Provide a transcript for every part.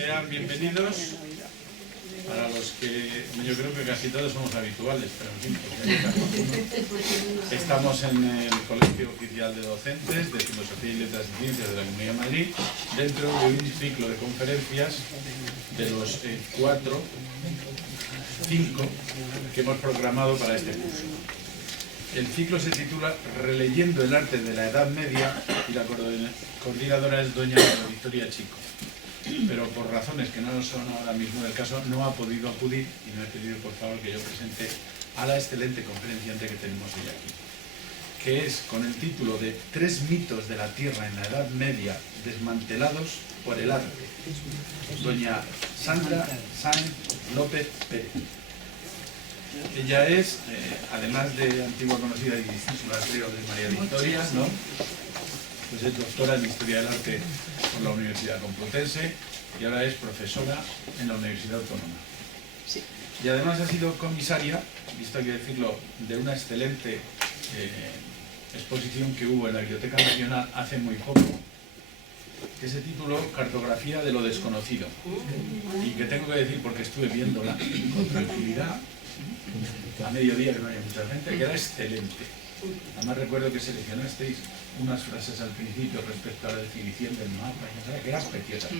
Sean bienvenidos. Para los que yo creo que casi todos somos habituales, pero en fin, estamos en el Colegio Oficial de Docentes de Filosofía y Letras y Ciencias de la Comunidad de Madrid, dentro de un ciclo de conferencias de los 5 que hemos programado para este curso. El ciclo se titula Releyendo el arte de la Edad Media y la coordinadora es doña Victoria Chico. Pero por razones que no son ahora mismo del caso, no ha podido acudir y me ha pedido por favor que yo presente a la excelente conferenciante que tenemos hoy aquí, que es con el título de 3 mitos de la Tierra en la Edad Media desmantelados por el arte. Doña Sandra Sáenz López Pérez. Ella es, además de antigua conocida y discípula, creo, de María Victoria, ¿no? Pues es doctora en Historia del Arte por la Universidad Complutense y ahora es profesora en la Universidad Autónoma. Sí. Y además ha sido comisaria, visto hay que decirlo, de una excelente exposición que hubo en la Biblioteca Nacional hace muy poco, que se tituló Cartografía de lo Desconocido, y que tengo que decir, porque estuve viéndola con tranquilidad, a mediodía, que no había mucha gente, que era excelente. Además recuerdo que seleccionasteis unas frases al principio respecto a la definición del mapa, que eran preciosas.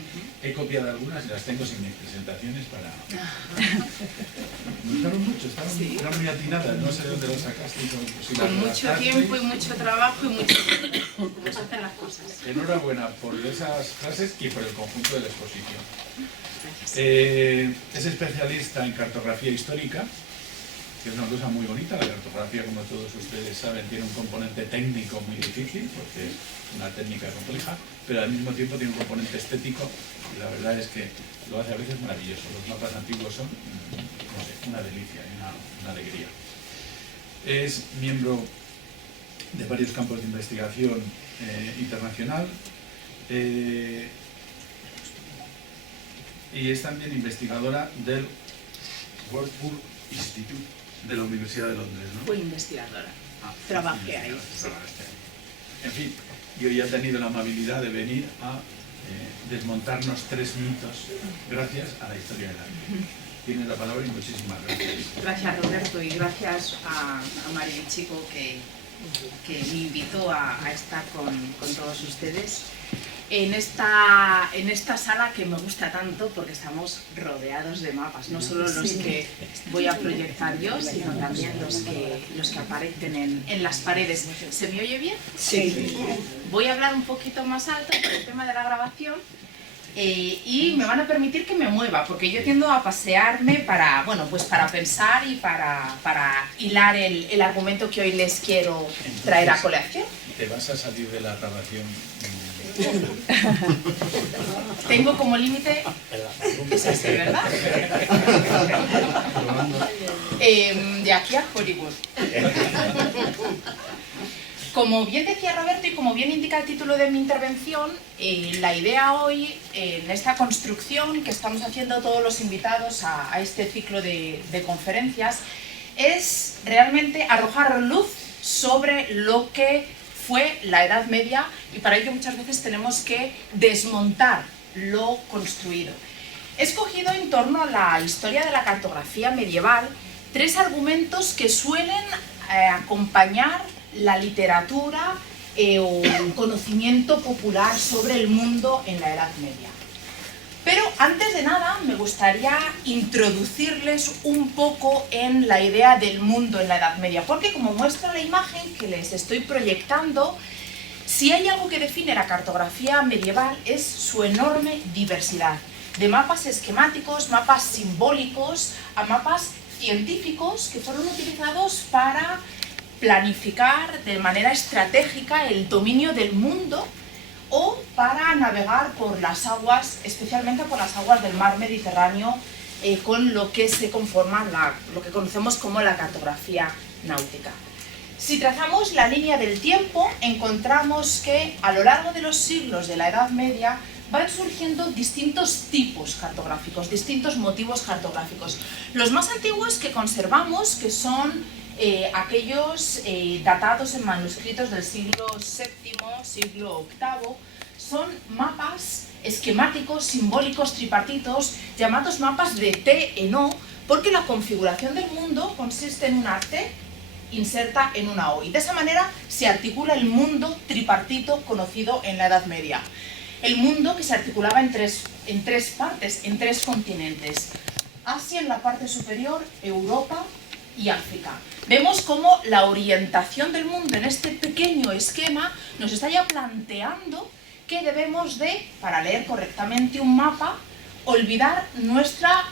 He copiado algunas y las tengo sin mis presentaciones para... Me gustaron mucho, eran muy atinadas, no sé de dónde las sacasteis. Con mucho tiempo y mucho trabajo y mucho tiempo, como se hacen las cosas. Enhorabuena por esas frases y por el conjunto de la exposición. Es especialista en cartografía histórica, que es una cosa muy bonita. La cartografía, como todos ustedes saben, tiene un componente técnico muy difícil, porque es una técnica compleja, pero al mismo tiempo tiene un componente estético, y la verdad es que lo hace a veces maravilloso. Los mapas antiguos son, no sé, una delicia y una alegría. Es miembro de varios campos de investigación internacional, y es también investigadora del World Institute de la Universidad de Londres, ¿no? Fui investigadora, trabajé ahí. Sí. En fin, y hoy ha tenido la amabilidad de venir a desmontarnos 3 mitos gracias a la historia del arte. Tiene la palabra y muchísimas gracias. Gracias, Roberto, y gracias a María Chico que me invitó a estar con todos ustedes en esta sala que me gusta tanto, porque estamos rodeados de mapas, no solo los que voy a proyectar yo, sino también los que aparecen en las paredes. ¿Se me oye bien? Sí. Voy a hablar un poquito más alto por el tema de la grabación. Y me van a permitir que me mueva, porque yo tiendo a pasearme para pensar y para hilar el argumento que hoy les quiero traer a colación. ¿Te vas a salir de la grabación? Tengo como límite, es este, ¿verdad? De aquí a Hollywood. Como bien decía Roberto y como bien indica el título de mi intervención, la idea hoy, en esta construcción que estamos haciendo todos los invitados a este ciclo de conferencias, es realmente arrojar luz sobre lo que fue la Edad Media, y para ello muchas veces tenemos que desmontar lo construido. He escogido en torno a la historia de la cartografía medieval 3 argumentos que suelen acompañar la literatura o el conocimiento popular sobre el mundo en la Edad Media. Pero antes de nada me gustaría introducirles un poco en la idea del mundo en la Edad Media, porque como muestra la imagen que les estoy proyectando, si hay algo que define la cartografía medieval es su enorme diversidad, de mapas esquemáticos, mapas simbólicos, a mapas científicos que fueron utilizados para planificar de manera estratégica el dominio del mundo o para navegar por las aguas, especialmente por las aguas del mar Mediterráneo, con lo que se conforma lo que conocemos como la cartografía náutica. Si trazamos la línea del tiempo, encontramos que a lo largo de los siglos de la Edad Media van surgiendo distintos tipos cartográficos, distintos motivos cartográficos. Los más antiguos que conservamos, que son aquellos datados en manuscritos del siglo VII, siglo VIII, son mapas esquemáticos, simbólicos, tripartitos, llamados mapas de T en O, porque la configuración del mundo consiste en una T inserta en una O. Y de esa manera se articula el mundo tripartito conocido en la Edad Media. El mundo que se articulaba en tres partes, en tres continentes. Asia en la parte superior, Europa y África. Vemos cómo la orientación del mundo en este pequeño esquema nos está ya planteando que debemos de, para leer correctamente un mapa, olvidar nuestra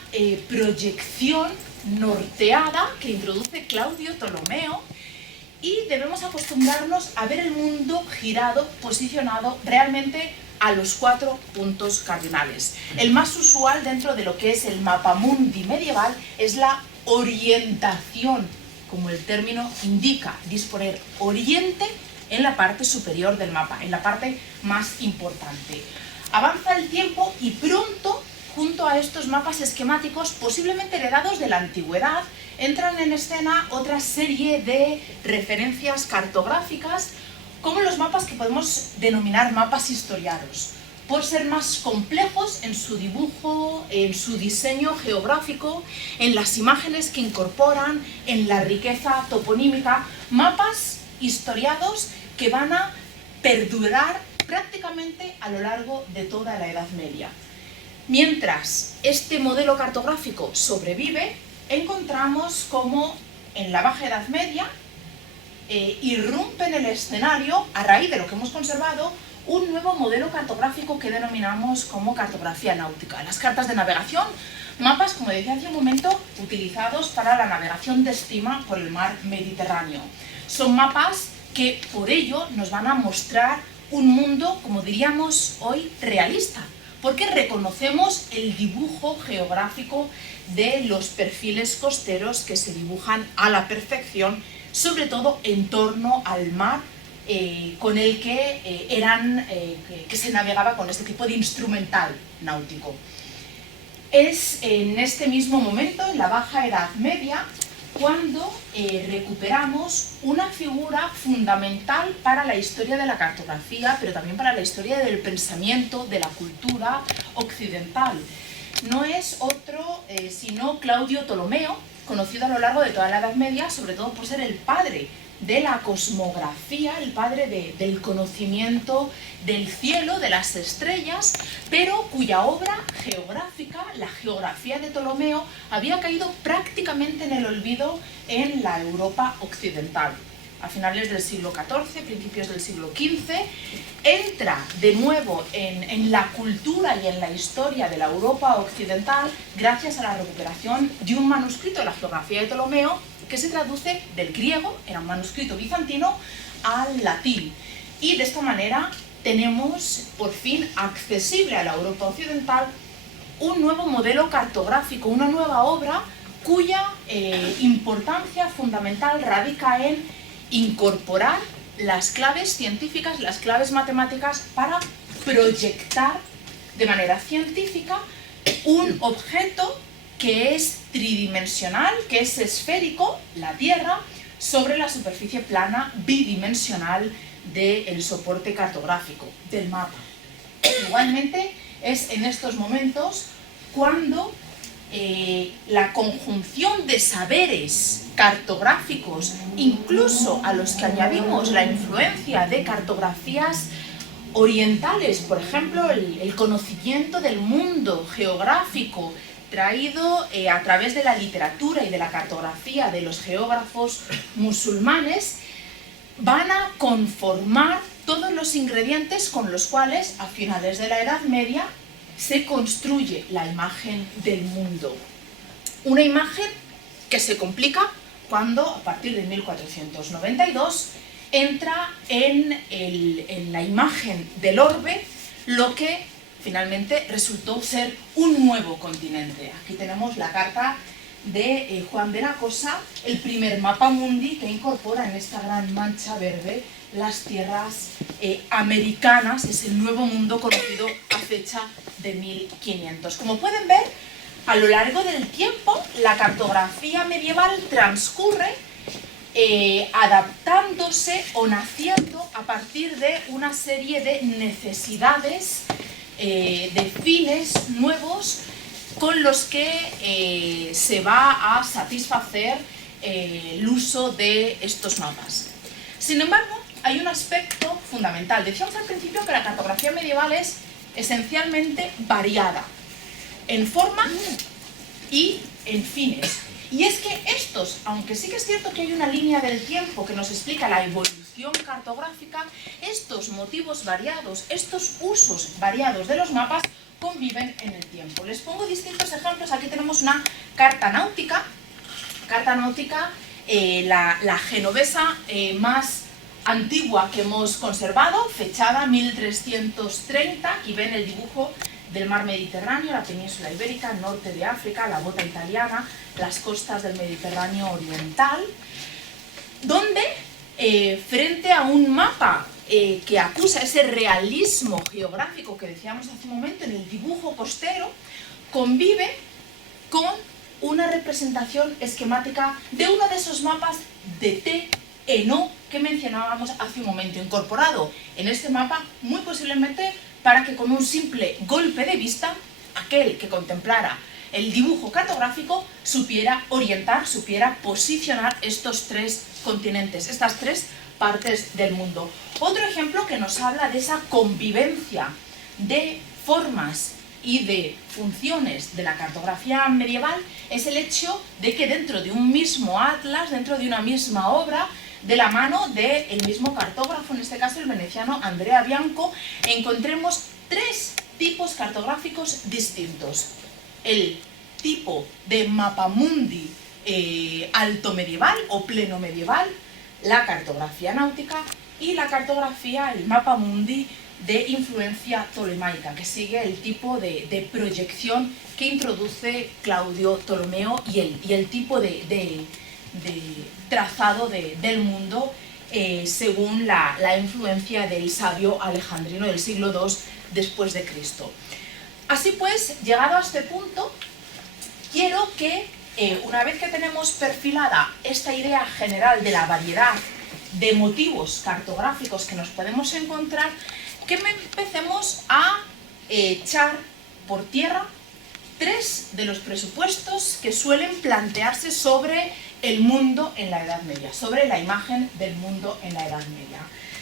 proyección norteada que introduce Claudio Ptolomeo, y debemos acostumbrarnos a ver el mundo girado, posicionado realmente a los 4 puntos cardinales. El más usual dentro de lo que es el mapamundi medieval es la orientación, como el término indica, disponer oriente en la parte superior del mapa, en la parte más importante. Avanza el tiempo y pronto, junto a estos mapas esquemáticos, posiblemente heredados de la antigüedad, entran en escena otra serie de referencias cartográficas, como los mapas que podemos denominar mapas historiados, por ser más complejos en su dibujo, en su diseño geográfico, en las imágenes que incorporan, en la riqueza toponímica, mapas historiados que van a perdurar prácticamente a lo largo de toda la Edad Media. Mientras este modelo cartográfico sobrevive, encontramos como en la Baja Edad Media irrumpe en el escenario, a raíz de lo que hemos conservado, un nuevo modelo cartográfico que denominamos como cartografía náutica. Las cartas de navegación, mapas, como decía hace un momento, utilizados para la navegación de estima por el mar Mediterráneo. Son mapas que por ello nos van a mostrar un mundo, como diríamos hoy, realista, porque reconocemos el dibujo geográfico de los perfiles costeros que se dibujan a la perfección, sobre todo en torno al mar con el que que se navegaba con este tipo de instrumental náutico. Es en este mismo momento, en la Baja Edad Media, cuando recuperamos una figura fundamental para la historia de la cartografía, pero también para la historia del pensamiento, de la cultura occidental. No es otro sino Claudio Ptolomeo, conocido a lo largo de toda la Edad Media, sobre todo por ser el padre de la cosmografía, el padre del conocimiento del cielo, de las estrellas, pero cuya obra geográfica, la geografía de Ptolomeo, había caído prácticamente en el olvido en la Europa occidental. A finales del siglo XIV, principios del siglo XV, entra de nuevo en la cultura y en la historia de la Europa occidental gracias a la recuperación de un manuscrito de la geografía de Ptolomeo que se traduce del griego, era un manuscrito bizantino, al latín. Y de esta manera tenemos por fin accesible a la Europa occidental un nuevo modelo cartográfico, una nueva obra cuya importancia fundamental radica en incorporar las claves científicas, las claves matemáticas para proyectar de manera científica un objeto que es tridimensional, que es esférico, la Tierra, sobre la superficie plana bidimensional del soporte cartográfico, del mapa. Igualmente es en estos momentos cuando la conjunción de saberes cartográficos, incluso a los que añadimos la influencia de cartografías orientales, por ejemplo, el conocimiento del mundo geográfico traído a través de la literatura y de la cartografía de los geógrafos musulmanes, van a conformar todos los ingredientes con los cuales, a finales de la Edad Media, se construye la imagen del mundo. Una imagen que se complica cuando, a partir de 1492, entra en la imagen del orbe lo que finalmente resultó ser un nuevo continente. Aquí tenemos la carta de Juan de la Cosa, el primer mapa mundi que incorpora en esta gran mancha verde las tierras americanas, es el nuevo mundo conocido a fecha de 1500. Como pueden ver, a lo largo del tiempo la cartografía medieval transcurre adaptándose o naciendo a partir de una serie de necesidades, de fines nuevos con los que se va a satisfacer el uso de estos mapas. Sin embargo, hay un aspecto fundamental. Decíamos al principio que la cartografía medieval es esencialmente variada en forma y en fines. Y es que estos, aunque sí que es cierto que hay una línea del tiempo que nos explica la evolución cartográfica, estos motivos variados, estos usos variados de los mapas conviven en el tiempo. Les pongo distintos ejemplos. Aquí tenemos una carta náutica, la genovesa más antigua que hemos conservado, fechada 1330, y ven el dibujo del mar Mediterráneo, la península ibérica, norte de África, la bota italiana, las costas del Mediterráneo oriental, donde frente a un mapa que acusa ese realismo geográfico que decíamos hace un momento en el dibujo costero, convive con una representación esquemática de uno de esos mapas de TNO que mencionábamos hace un momento, incorporado en este mapa muy posiblemente para que con un simple golpe de vista aquel que contemplara el dibujo cartográfico supiera orientar, supiera posicionar estos tres continentes, estas tres partes del mundo. Otro ejemplo que nos habla de esa convivencia de formas y de funciones de la cartografía medieval es el hecho de que dentro de un mismo atlas, dentro de una misma obra, de la mano del mismo cartógrafo, en este caso el veneciano Andrea Bianco, encontremos tres tipos cartográficos distintos. El tipo de mapamundi alto medieval o pleno medieval, la cartografía náutica y la cartografía, el mapamundi de influencia tolemaica, que sigue el tipo de proyección que introduce Claudio Ptolomeo y el tipo de trazado del mundo según la influencia del sabio alejandrino del siglo II después de Cristo. Así pues, llegado a este punto, quiero que una vez que tenemos perfilada esta idea general de la variedad de motivos cartográficos que nos podemos encontrar, que empecemos a echar por tierra tres de los presupuestos que suelen plantearse sobre el mundo en la Edad Media, sobre la imagen del mundo en la Edad Media.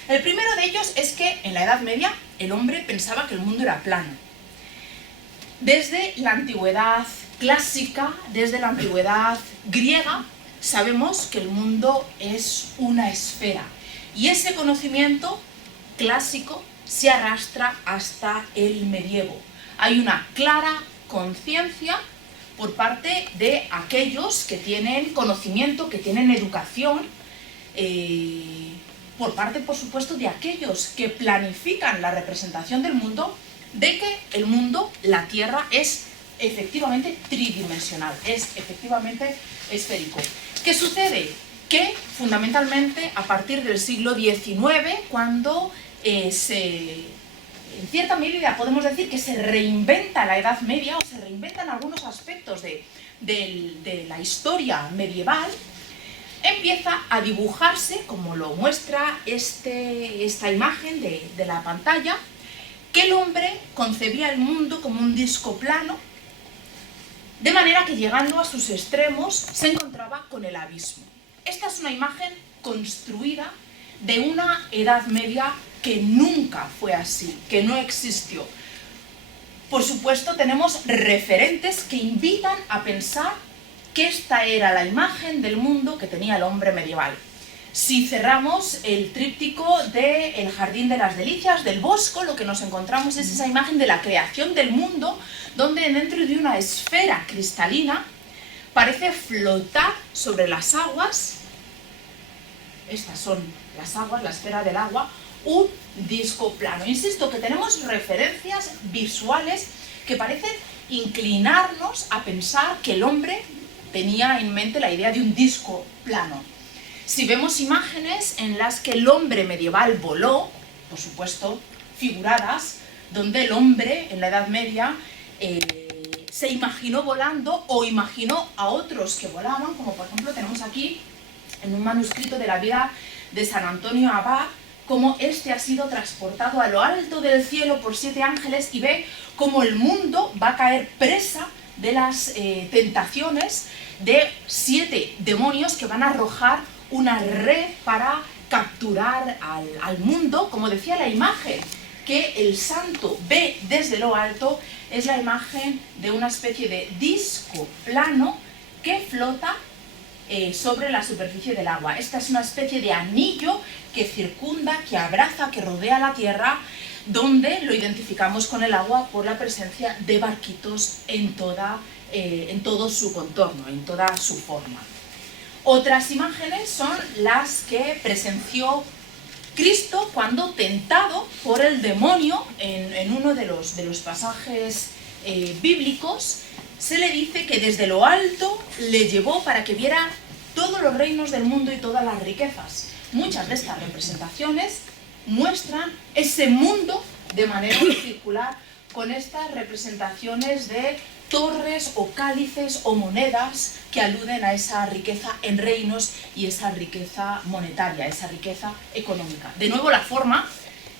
El primero de ellos es que en la Edad Media el hombre pensaba que el mundo era plano. Desde la antigüedad clásica, desde la antigüedad griega, sabemos que el mundo es una esfera. Y ese conocimiento clásico se arrastra hasta el medievo. Hay una clara conciencia por parte de aquellos que tienen conocimiento, que tienen educación, por parte, por supuesto, de aquellos que planifican la representación del mundo, de que el mundo, la Tierra, es efectivamente tridimensional, es efectivamente esférico. ¿Qué sucede? Que fundamentalmente a partir del siglo XIX, cuando en cierta medida podemos decir que se reinventa la Edad Media o se reinventan algunos aspectos de la historia medieval, empieza a dibujarse, como lo muestra esta imagen de la pantalla, que el hombre concebía el mundo como un disco plano, de manera que llegando a sus extremos se encontraba con el abismo. Esta es una imagen construida de una Edad Media que nunca fue así, que no existió. Por supuesto, tenemos referentes que invitan a pensar que esta era la imagen del mundo que tenía el hombre medieval. Si cerramos el tríptico del Jardín de las Delicias, del Bosco, lo que nos encontramos es esa imagen de la creación del mundo, donde dentro de una esfera cristalina parece flotar sobre las aguas, estas son las aguas, la esfera del agua, un disco plano. Insisto que tenemos referencias visuales que parecen inclinarnos a pensar que el hombre tenía en mente la idea de un disco plano. Si vemos imágenes en las que el hombre medieval voló, por supuesto figuradas, donde el hombre en la Edad Media se imaginó volando o imaginó a otros que volaban, como por ejemplo tenemos aquí en un manuscrito de la vida de San Antonio Abad, cómo este ha sido transportado a lo alto del cielo por 7 ángeles y ve cómo el mundo va a caer presa de las tentaciones de 7 demonios que van a arrojar una red para capturar al mundo. Como decía, la imagen que el santo ve desde lo alto es la imagen de una especie de disco plano que flota sobre la superficie del agua. Esta es una especie de anillo que circunda, que abraza, que rodea la tierra, donde lo identificamos con el agua por la presencia de barquitos en todo su contorno, en toda su forma. Otras imágenes son las que presenció Cristo cuando, tentado por el demonio, en uno de los pasajes bíblicos, se le dice que desde lo alto le llevó para que viera todos los reinos del mundo y todas las riquezas. Muchas de estas representaciones muestran ese mundo de manera circular, con estas representaciones de torres o cálices o monedas que aluden a esa riqueza en reinos y esa riqueza monetaria, esa riqueza económica. De nuevo, la forma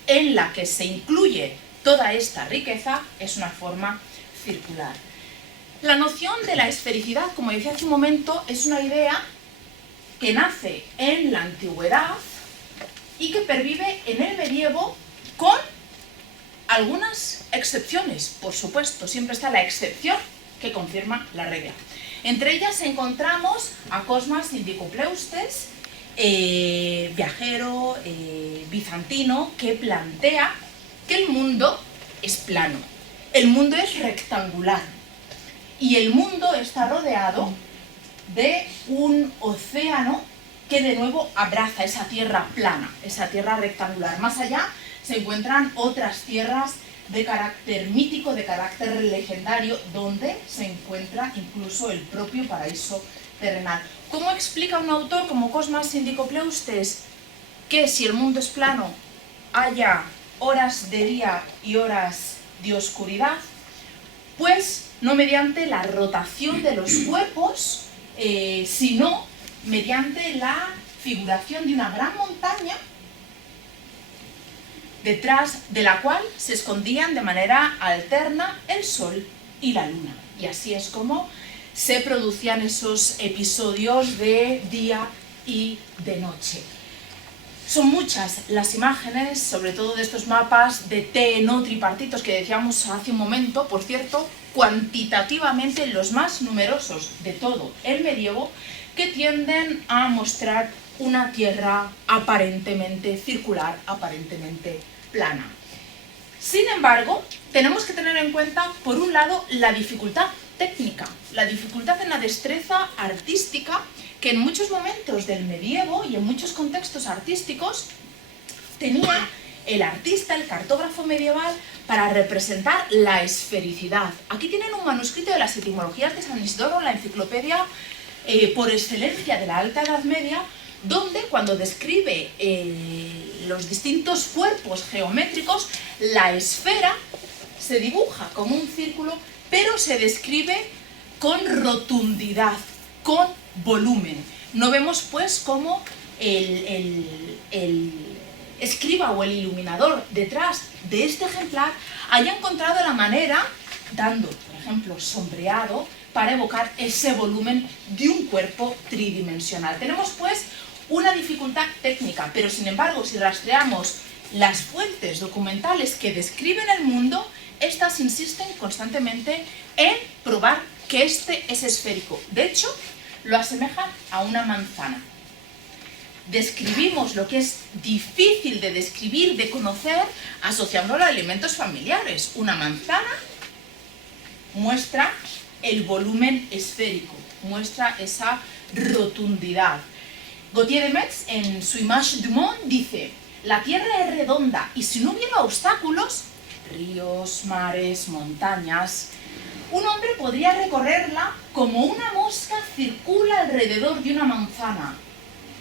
en la que se incluye toda esta riqueza es una forma circular. La noción de la esfericidad, como decía hace un momento, es una idea que nace en la antigüedad y que pervive en el medievo, con algunas excepciones, por supuesto. Siempre está la excepción que confirma la regla. Entre ellas encontramos a Cosmas Indicopleustes, viajero bizantino, que plantea que el mundo es plano, el mundo es rectangular y el mundo está rodeado de un océano que de nuevo abraza esa tierra plana, esa tierra rectangular. Más allá se encuentran otras tierras de carácter mítico, de carácter legendario, donde se encuentra incluso el propio paraíso terrenal. ¿Cómo explica un autor como Cosmas Indicopleustes que si el mundo es plano haya horas de día y horas de oscuridad? Pues no mediante la rotación de los cuerpos, sino mediante la figuración de una gran montaña detrás de la cual se escondían de manera alterna el sol y la luna. Y así es como se producían esos episodios de día y de noche. Son muchas las imágenes, sobre todo de estos mapas de TNO tripartitos que decíamos hace un momento, por cierto, cuantitativamente los más numerosos de todo el medievo, que tienden a mostrar una tierra aparentemente circular, aparentemente plana. Sin embargo, tenemos que tener en cuenta, por un lado, la dificultad técnica, la dificultad en la destreza artística, que en muchos momentos del medievo y en muchos contextos artísticos tenía el artista, el cartógrafo medieval, para representar la esfericidad. Aquí tienen un manuscrito de las etimologías de San Isidoro, la enciclopedia por excelencia de la Alta Edad Media, donde cuando describe los distintos cuerpos geométricos, la esfera se dibuja como un círculo, pero se describe con rotundidad, con volumen. No vemos pues cómo el escriba o el iluminador detrás de este ejemplar haya encontrado la manera, dando, por ejemplo, sombreado, para evocar ese volumen de un cuerpo tridimensional. Tenemos pues una dificultad técnica, pero sin embargo, si rastreamos las fuentes documentales que describen el mundo, estas insisten constantemente en probar que este es esférico. De hecho, lo asemejan a una manzana. Describimos lo que es difícil de describir, de conocer, asociándolo a elementos familiares. Una manzana muestra el volumen esférico, muestra esa rotundidad. Gautier de Metz, en su Image du Monde, dice: la Tierra es redonda y si no hubiera obstáculos, ríos, mares, montañas, un hombre podría recorrerla como una mosca circula alrededor de una manzana.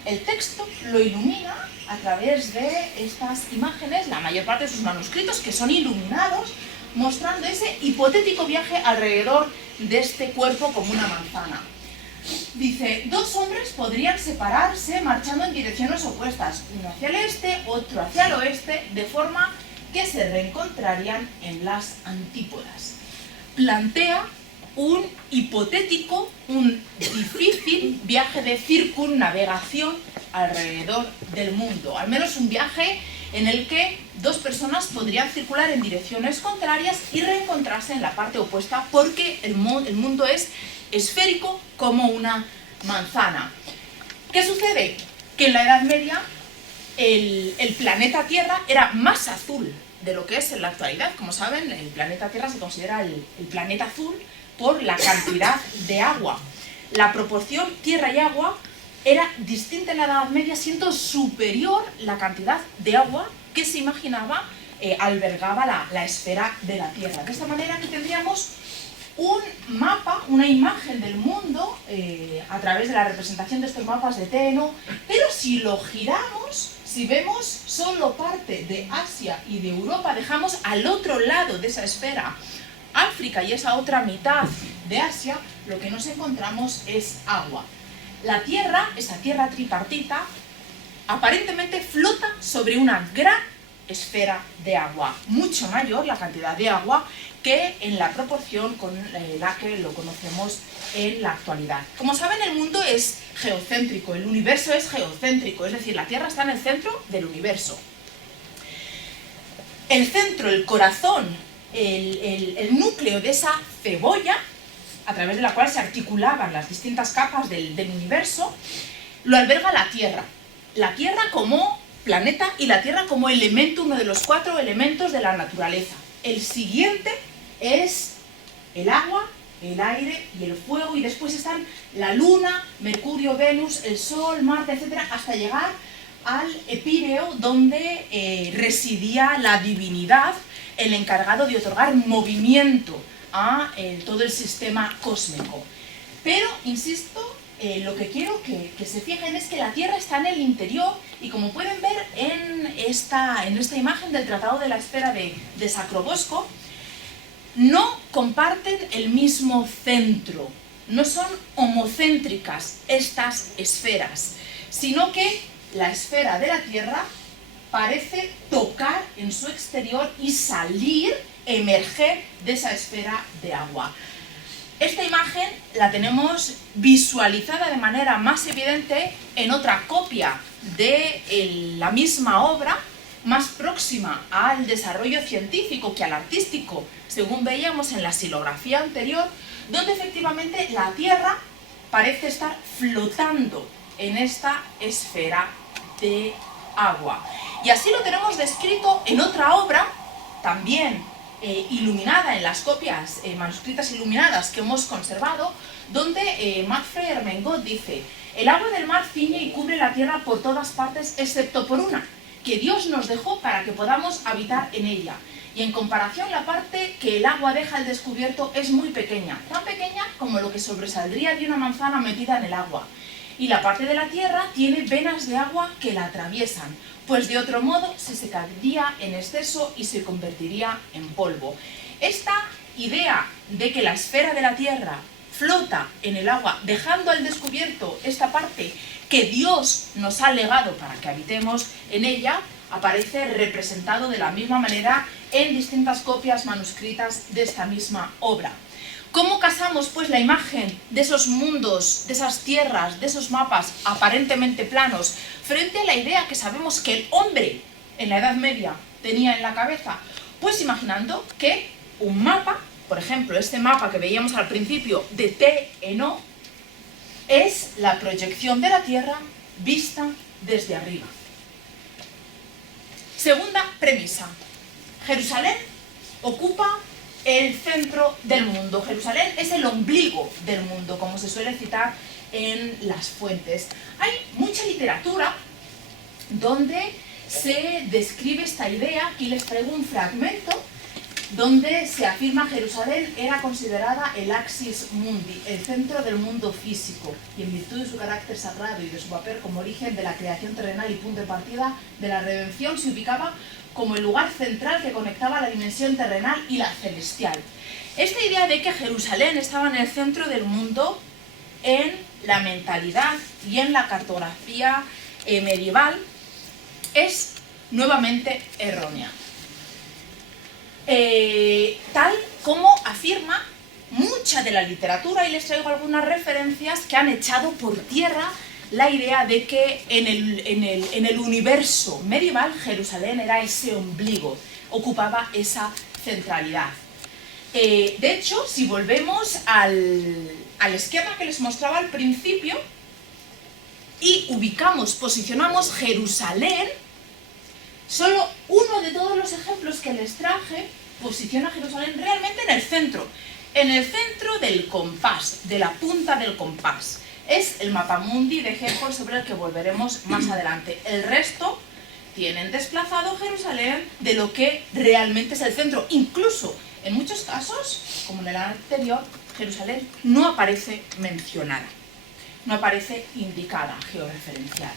El texto lo ilumina a través de estas imágenes, la mayor parte de sus manuscritos, que son iluminados, mostrando ese hipotético viaje alrededor de este cuerpo como una manzana. Dice, dos hombres podrían separarse marchando en direcciones opuestas, uno hacia el este, otro hacia el oeste, de forma que se reencontrarían en las antípodas. Plantea un hipotético, un difícil viaje de circunnavegación alrededor del mundo, al menos un viaje en el que dos personas podrían circular en direcciones contrarias y reencontrarse en la parte opuesta, porque el mundo es esférico como una manzana. ¿Qué sucede? Que en la Edad Media el planeta Tierra era más azul de lo que es en la actualidad. Como saben, el planeta Tierra se considera el planeta azul por la cantidad de agua. La proporción tierra y agua era distinta en la Edad Media, siendo superior la cantidad de agua que se imaginaba albergaba la esfera de la Tierra. De esta manera que tendríamos un mapa, una imagen del mundo a través de la representación de estos mapas de TNO, pero si lo giramos, si vemos solo parte de Asia y de Europa, dejamos al otro lado de esa esfera África y esa otra mitad de Asia, lo que nos encontramos es agua. La Tierra, esa Tierra tripartita, aparentemente flota sobre una gran esfera de agua, mucho mayor la cantidad de agua que en la proporción con la que lo conocemos en la actualidad. Como saben, el mundo es geocéntrico, el universo es geocéntrico, es decir, la Tierra está en el centro del universo. El centro, el corazón, el núcleo de esa cebolla, a través de la cual se articulaban las distintas capas del universo, lo alberga la Tierra. La Tierra como planeta y la Tierra como elemento, uno de los 4 elementos de la naturaleza. El siguiente es el agua, el aire y el fuego, y después están la Luna, Mercurio, Venus, el Sol, Marte, etc., hasta llegar al Epíreo, donde residía la divinidad, el encargado de otorgar movimiento a todo el sistema cósmico. Pero, insisto, lo que quiero que se fijen es que la Tierra está en el interior, y como pueden ver en esta imagen del Tratado de la Esfera de Sacrobosco, no comparten el mismo centro, no son homocéntricas estas esferas, sino que la esfera de la Tierra parece tocar en su exterior y salir, emerger de esa esfera de agua. Esta imagen la tenemos visualizada de manera más evidente en otra copia de la misma obra, más próxima al desarrollo científico que al artístico, según veíamos en la xilografía anterior, donde efectivamente la Tierra parece estar flotando en esta esfera de agua. Y así lo tenemos descrito en otra obra, también iluminada en las copias manuscritas iluminadas que hemos conservado, donde Macfrey Ermengot dice: el agua del mar ciñe y cubre la tierra por todas partes excepto por una, que Dios nos dejó para que podamos habitar en ella. Y en comparación, la parte que el agua deja al descubierto es muy pequeña, tan pequeña como lo que sobresaldría de una manzana metida en el agua. Y la parte de la tierra tiene venas de agua que la atraviesan, pues de otro modo se secaría en exceso y se convertiría en polvo. Esta idea de que la esfera de la Tierra flota en el agua, dejando al descubierto esta parte que Dios nos ha legado para que habitemos en ella, aparece representado de la misma manera en distintas copias manuscritas de esta misma obra. ¿Cómo casamos pues la imagen de esos mundos, de esas tierras, de esos mapas aparentemente planos, frente a la idea que sabemos que el hombre en la Edad Media tenía en la cabeza? Pues imaginando que un mapa, por ejemplo, este mapa que veíamos al principio de TNO, es la proyección de la Tierra vista desde arriba. Segunda premisa: Jerusalén ocupa el centro del mundo. Jerusalén es el ombligo del mundo, como se suele citar en las fuentes. Hay mucha literatura donde se describe esta idea. Aquí les traigo un fragmento donde se afirma que Jerusalén era considerada el axis mundi, el centro del mundo físico, y en virtud de su carácter sagrado y de su papel como origen de la creación terrenal y punto de partida de la redención, se ubicaba como el lugar central que conectaba la dimensión terrenal y la celestial. Esta idea de que Jerusalén estaba en el centro del mundo en la mentalidad y en la cartografía medieval es nuevamente errónea. Tal como afirma mucha de la literatura, y les traigo algunas referencias que han echado por tierra la idea de que en el universo medieval Jerusalén era ese ombligo, ocupaba esa centralidad. De hecho, si volvemos al esquema que les mostraba al principio y posicionamos Jerusalén, solo uno de todos los ejemplos que les traje posiciona a Jerusalén realmente en el centro del compás, de la punta del compás. Es el mapamundi de Herford, sobre el que volveremos más adelante. El resto tienen desplazado Jerusalén de lo que realmente es el centro. Incluso, en muchos casos, como en el anterior, Jerusalén no aparece mencionada, no aparece indicada, georreferenciada.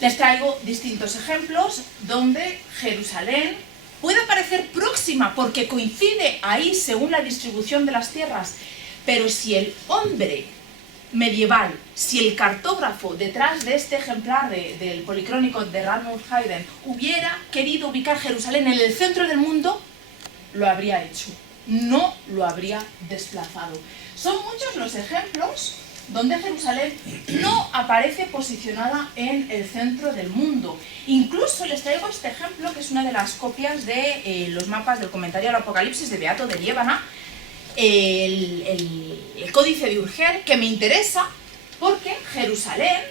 Les traigo distintos ejemplos donde Jerusalén puede parecer próxima porque coincide ahí según la distribución de las tierras, pero si el hombre medieval, si el cartógrafo detrás de este ejemplar del Policrónico de Ranulf Hayden hubiera querido ubicar Jerusalén en el centro del mundo, lo habría hecho, no lo habría desplazado. Son muchos los ejemplos donde Jerusalén no aparece posicionada en el centro del mundo. Incluso les traigo este ejemplo, que es una de las copias de los mapas del Comentario al Apocalipsis de Beato de Liébana, el Códice de Urgel, que me interesa porque Jerusalén,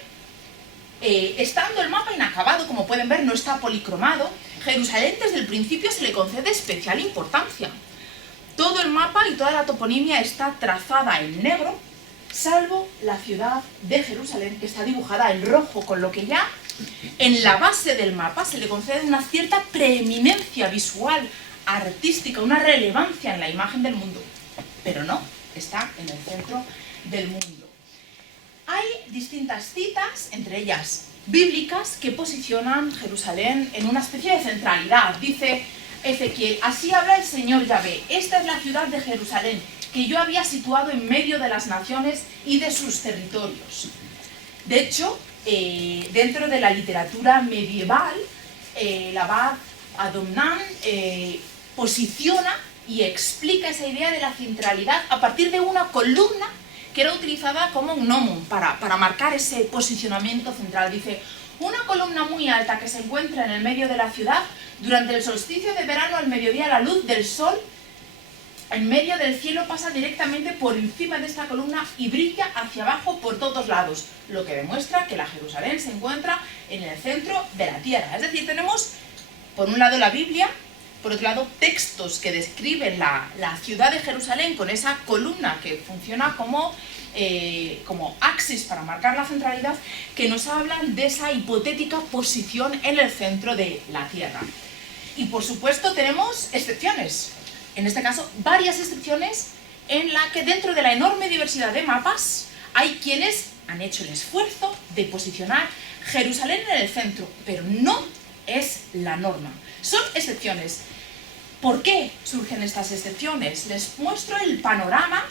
estando el mapa inacabado, como pueden ver, no está policromado, Jerusalén desde el principio se le concede especial importancia. Todo el mapa y toda la toponimia está trazada en negro, salvo la ciudad de Jerusalén, que está dibujada en rojo, con lo que ya en la base del mapa se le concede una cierta preeminencia visual, artística, una relevancia en la imagen del mundo. Pero no, está en el centro del mundo. Hay distintas citas, entre ellas bíblicas, que posicionan Jerusalén en una especie de centralidad. Dice Ezequiel: así habla el Señor Yahvé, esta es la ciudad de Jerusalén, que yo había situado en medio de las naciones y de sus territorios. De hecho, dentro de la literatura medieval, el abad Adomnan posiciona y explica esa idea de la centralidad a partir de una columna que era utilizada como un gnomon para marcar ese posicionamiento central. Dice: una columna muy alta que se encuentra en el medio de la ciudad, durante el solsticio de verano al mediodía la luz del sol en medio del cielo pasa directamente por encima de esta columna y brilla hacia abajo por todos lados, lo que demuestra que la Jerusalén se encuentra en el centro de la tierra. Es decir, tenemos por un lado la Biblia, por otro lado textos que describen la ciudad de Jerusalén con esa columna que funciona como axis para marcar la centralidad, que nos hablan de esa hipotética posición en el centro de la tierra. Y por supuesto tenemos excepciones. En este caso, varias excepciones en la que dentro de la enorme diversidad de mapas hay quienes han hecho el esfuerzo de posicionar Jerusalén en el centro, pero no es la norma. Son excepciones. ¿Por qué surgen estas excepciones? Les muestro el panorama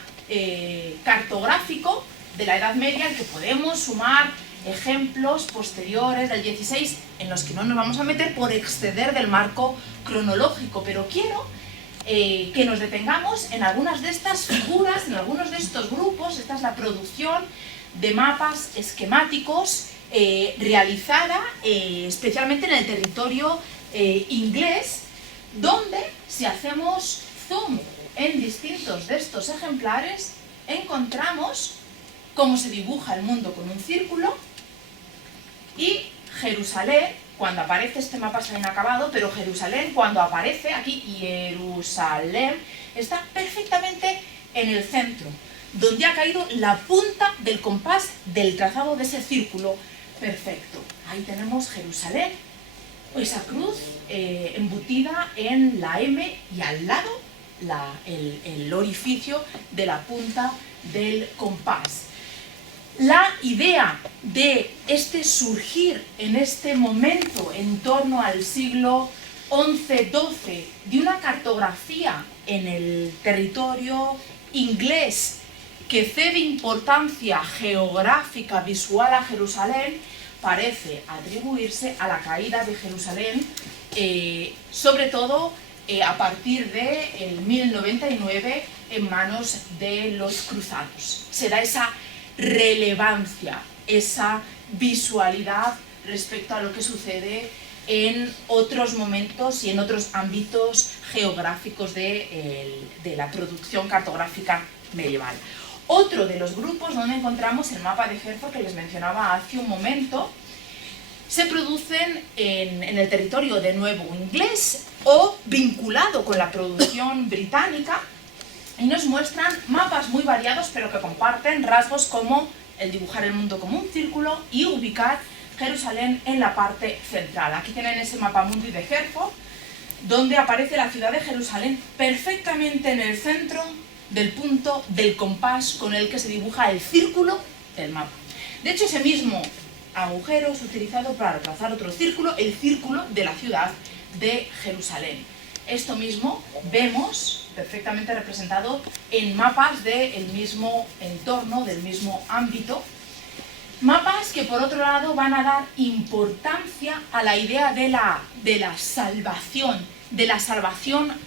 cartográfico de la Edad Media, al que podemos sumar ejemplos posteriores del 16, en los que no nos vamos a meter por exceder del marco cronológico, pero quiero que nos detengamos en algunas de estas figuras, en algunos de estos grupos. Esta es la producción de mapas esquemáticos realizada especialmente en el territorio inglés, donde si hacemos zoom en distintos de estos ejemplares, encontramos cómo se dibuja el mundo con un círculo y Jerusalén. Cuando aparece, este mapa está inacabado, pero Jerusalén, cuando aparece aquí, Jerusalén, está perfectamente en el centro, donde ha caído la punta del compás del trazado de ese círculo perfecto. Ahí tenemos Jerusalén, esa cruz embutida en la M y al lado el orificio de la punta del compás. La idea de este surgir en este momento, en torno al siglo XI-XII, de una cartografía en el territorio inglés que cede importancia geográfica visual a Jerusalén parece atribuirse a la caída de Jerusalén, sobre todo a partir de 1099 en manos de los cruzados. Se da esa relevancia, esa visualidad respecto a lo que sucede en otros momentos y en otros ámbitos geográficos de la producción cartográfica medieval. Otro de los grupos donde encontramos el mapa de Hereford que les mencionaba hace un momento, se producen en el territorio de nuevo inglés o vinculado con la producción británica, y nos muestran mapas muy variados pero que comparten rasgos como el dibujar el mundo como un círculo y ubicar Jerusalén en la parte central. Aquí tienen ese mapa mundi de Hereford, donde aparece la ciudad de Jerusalén perfectamente en el centro del punto del compás con el que se dibuja el círculo del mapa. De hecho, ese mismo agujero es utilizado para trazar otro círculo, el círculo de la ciudad de Jerusalén. Esto mismo vemos perfectamente representado en mapas del mismo entorno, del mismo ámbito. Mapas que por otro lado van a dar importancia a la idea de la salvación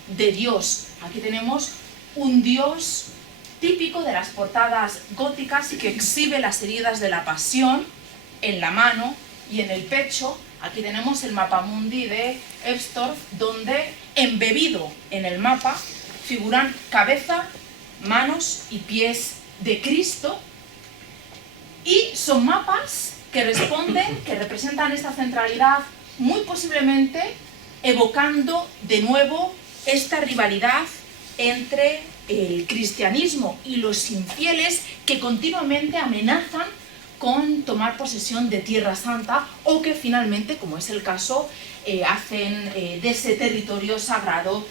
de Dios. Aquí tenemos un Dios típico de las portadas góticas que exhibe las heridas de la pasión en la mano y en el pecho. Aquí tenemos el mapa mundi de Ebstorff, donde embebido en el mapa figuran cabeza, manos y pies de Cristo. Y son mapas que responden, que representan esta centralidad, muy posiblemente evocando de nuevo esta rivalidad entre el cristianismo y los infieles que continuamente amenazan con tomar posesión de Tierra Santa o que finalmente, como es el caso, hacen de ese territorio sagrado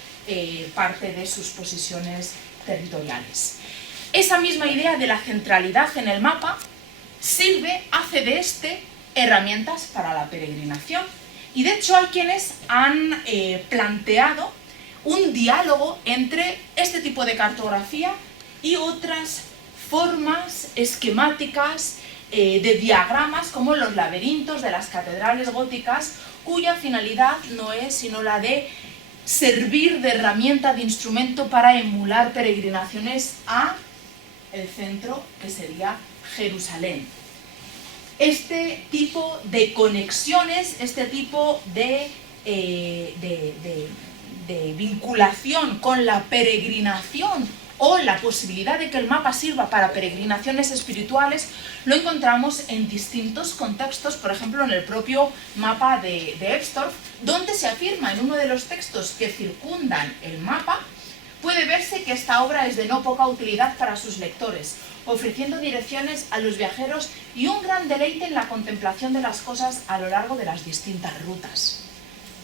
parte de sus posesiones territoriales. Esa misma idea de la centralidad en el mapa hace de este herramientas para la peregrinación. Y de hecho hay quienes han planteado un diálogo entre este tipo de cartografía y otras formas esquemáticas de diagramas como los laberintos de las catedrales góticas, cuya finalidad no es sino la de servir de herramienta, de instrumento para emular peregrinaciones a el centro, que sería Jerusalén. Este tipo de conexiones, este tipo de vinculación con la peregrinación o la posibilidad de que el mapa sirva para peregrinaciones espirituales, lo encontramos en distintos contextos, por ejemplo en el propio mapa de Ebstorff, donde se afirma en uno de los textos que circundan el mapa, puede verse que esta obra es de no poca utilidad para sus lectores, ofreciendo direcciones a los viajeros y un gran deleite en la contemplación de las cosas a lo largo de las distintas rutas.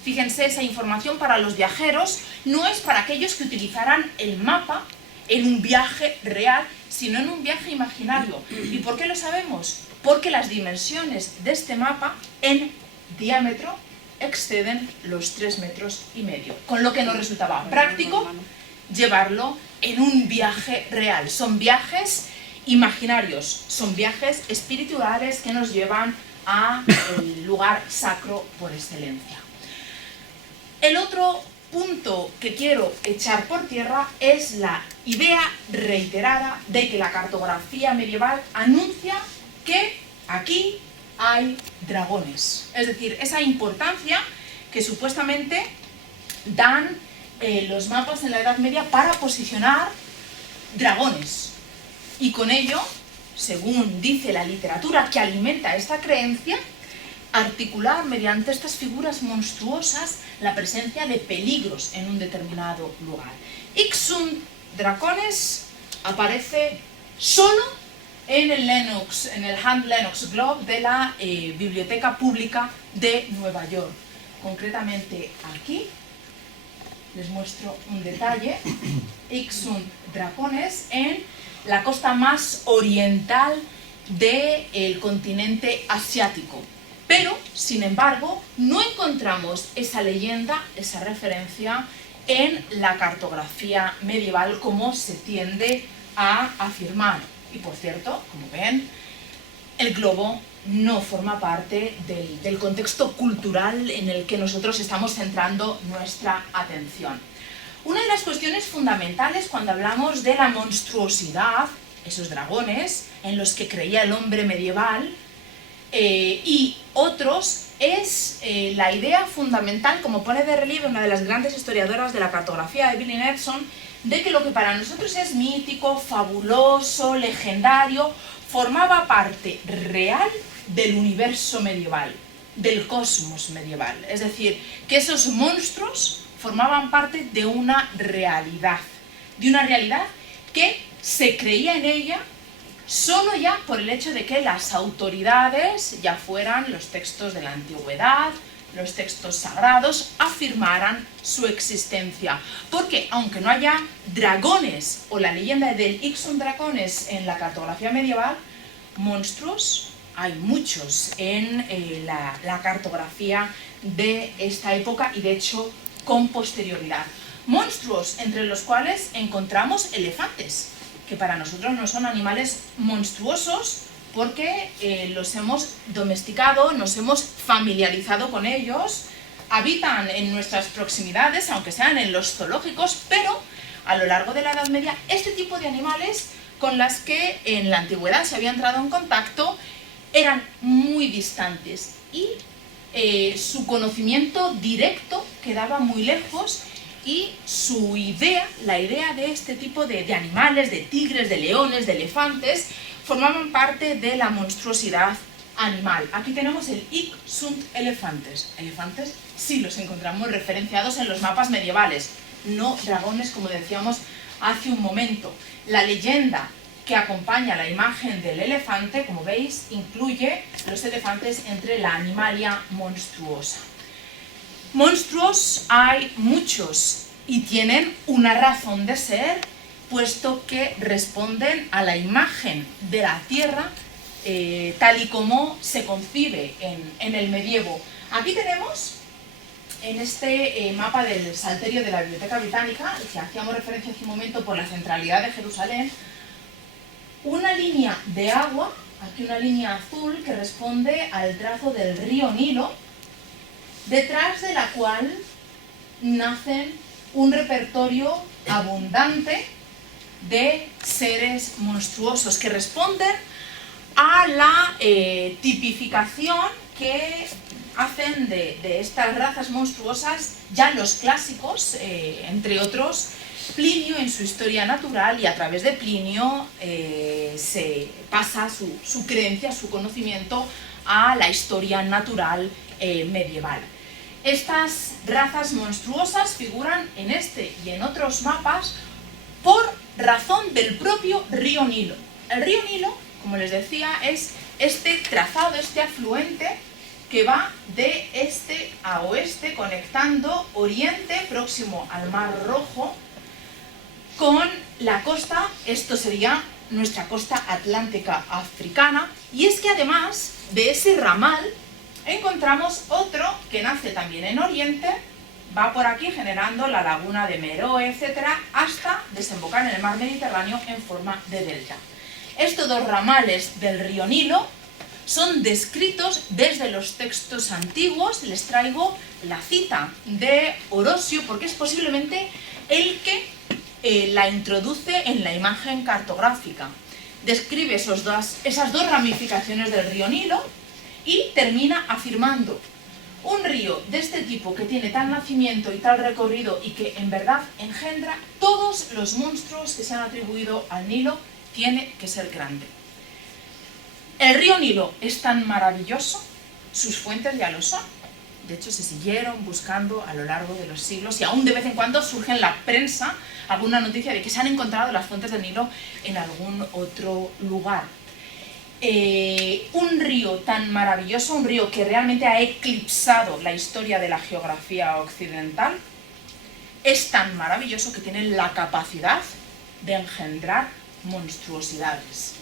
Fíjense, esa información para los viajeros no es para aquellos que utilizaran el mapa en un viaje real, sino en un viaje imaginario. ¿Y por qué lo sabemos? Porque las dimensiones de este mapa en diámetro exceden los 3,5 metros, con lo que nos resultaba práctico llevarlo en un viaje real. Son viajes imaginarios, son viajes espirituales que nos llevan al lugar sacro por excelencia. El otro punto que quiero echar por tierra es la idea reiterada de que la cartografía medieval anuncia que aquí hay dragones. Es decir, esa importancia que supuestamente dan los mapas en la Edad Media para posicionar dragones. Y con ello, según dice la literatura que alimenta esta creencia, articular mediante estas figuras monstruosas la presencia de peligros en un determinado lugar. Ixunt Dracones aparece solo en el Hand Lennox Globe de la Biblioteca Pública de Nueva York. Concretamente aquí les muestro un detalle. Ixunt Dracones en la costa más oriental del continente asiático. Pero, sin embargo, no encontramos esa leyenda, esa referencia en la cartografía medieval como se tiende a afirmar. Y por cierto, como ven, el globo no forma parte del contexto cultural en el que nosotros estamos centrando nuestra atención. Una de las cuestiones fundamentales cuando hablamos de la monstruosidad, esos dragones en los que creía el hombre medieval, y otros, es la idea fundamental, como pone de relieve una de las grandes historiadoras de la cartografía, Evelyn Edson, de que lo que para nosotros es mítico, fabuloso, legendario, formaba parte real del universo medieval, del cosmos medieval. Es decir, que esos monstruos formaban parte de una realidad que se creía en ella solo ya por el hecho de que las autoridades, ya fueran los textos de la antigüedad, los textos sagrados, afirmaran su existencia. Porque aunque no haya dragones o la leyenda del Ixon Dracones en la cartografía medieval, monstruos hay muchos en la cartografía de esta época y de hecho con posterioridad. Monstruos entre los cuales encontramos elefantes, que para nosotros no son animales monstruosos porque los hemos domesticado, nos hemos familiarizado con ellos, habitan en nuestras proximidades, aunque sean en los zoológicos, pero a lo largo de la Edad Media este tipo de animales con las que en la antigüedad se había entrado en contacto eran muy distantes y su conocimiento directo quedaba muy lejos y su idea, la idea de este tipo de animales, de tigres, de leones, de elefantes, formaban parte de la monstruosidad animal. Aquí tenemos el Ic sunt elefantes. Elefantes sí los encontramos referenciados en los mapas medievales, no dragones como decíamos hace un momento. La leyenda que acompaña la imagen del elefante, como veis, incluye los elefantes entre la animalia monstruosa. Monstruos hay muchos y tienen una razón de ser, puesto que responden a la imagen de la tierra tal y como se concibe en el medievo. Aquí tenemos, en este mapa del Salterio de la Biblioteca Británica, al que hacíamos referencia hace un momento por la centralidad de Jerusalén, una línea de agua, aquí una línea azul que responde al trazo del río Nilo, detrás de la cual nacen un repertorio abundante de seres monstruosos que responden a la tipificación que hacen de estas razas monstruosas ya los clásicos, entre otros Plinio en su Historia Natural, y a través de Plinio se pasa su creencia, su conocimiento a la historia natural medieval. Estas razas monstruosas figuran en este y en otros mapas por razón del propio río Nilo. El río Nilo, como les decía, es este trazado, este afluente que va de este a oeste, conectando Oriente, próximo al Mar Rojo, con la costa. Esto sería nuestra costa atlántica africana, y es que además de ese ramal encontramos otro que nace también en Oriente, va por aquí generando la laguna de Meroe, etcétera, hasta desembocar en el mar Mediterráneo en forma de delta. Estos dos ramales del río Nilo son descritos desde los textos antiguos. Les traigo la cita de Orosio porque es posiblemente el que la introduce en la imagen cartográfica. Describe esas dos ramificaciones del río Nilo y termina afirmando: un río de este tipo que tiene tal nacimiento y tal recorrido y que en verdad engendra todos los monstruos que se han atribuido al Nilo, tiene que ser grande. El río Nilo es tan maravilloso, sus fuentes ya lo son. De hecho, se siguieron buscando a lo largo de los siglos y aún de vez en cuando surge en la prensa alguna noticia de que se han encontrado las fuentes del Nilo en algún otro lugar. Un río tan maravilloso, un río que realmente ha eclipsado la historia de la geografía occidental, es tan maravilloso que tiene la capacidad de engendrar monstruosidades.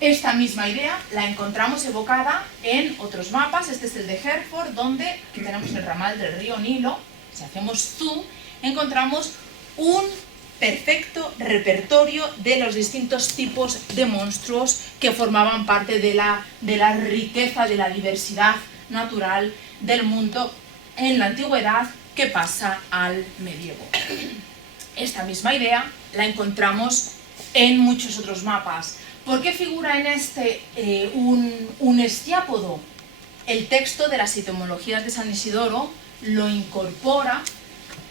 Esta misma idea la encontramos evocada en otros mapas. Este es el de Hereford, donde tenemos el ramal del río Nilo. Si hacemos zoom, encontramos un perfecto repertorio de los distintos tipos de monstruos que formaban parte de la riqueza, de la diversidad natural del mundo en la antigüedad que pasa al medievo. Esta misma idea la encontramos en muchos otros mapas. ¿Por qué figura en este un estiápodo? El texto de las etimologías de San Isidoro lo incorpora.